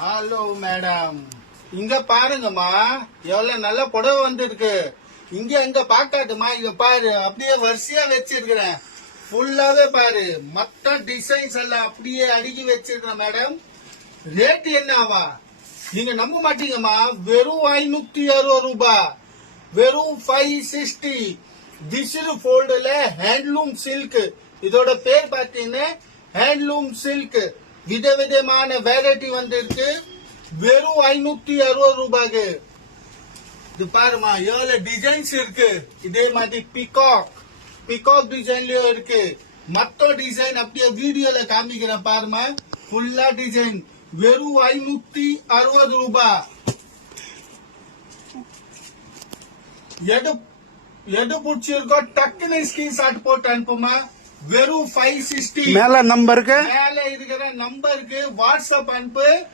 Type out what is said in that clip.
Hello madam, இங்க பாருங்கம்மா, எவ்வளவு நல்ல புடவை வந்திருக்கு. இங்க எங்க பாக்காதுமா, இங்க பாரு, அப்படியே வரிசையா வச்சிருக்கிறேன். ஃபுல்லாவே பாரு, மத்த டிசைன்ஸ் எல்லாம் அப்படியே அடுக்கி வச்சிருக்கிறேன் மேடம். ரேட் என்னவா நீங்க நம்ப மாட்டீங்கம்மா, வெறும் 560 ரூபாய், வெறும் 560. விசிறு ஃபோல்டுல ஹேண்ட்லூம் சில்க். இதோட பேர் பாத்தீங்கன்னா ஹேண்ட்லூம் சில்க். விதவிதமான வெரைட்டி வந்திருக்கு. வெறும் 560 ரூபாய்க்கு. இது பாருமா, எவ்வளவு டிசைன்ஸ் இருக்கு. இதே மாதிரி பிகாக் டிசைன்லயும் இருக்கு. மத்த டிசைன் அப்படியே வீடியோல காமிக்கிறேன் பாருமா. ஃபுல்லா டிசைன் வெறும் 560 ரூபாய். எது பிடிச்சிருக்கோ டக்குனு ஸ்கிரீன்ஷாட் போட்டு அனுப்புமா. வெறும் 560. மேல நம்பருக்கு மேல இருக்கிற நம்பருக்கு வாட்ஸ்அப் அனுப்பு.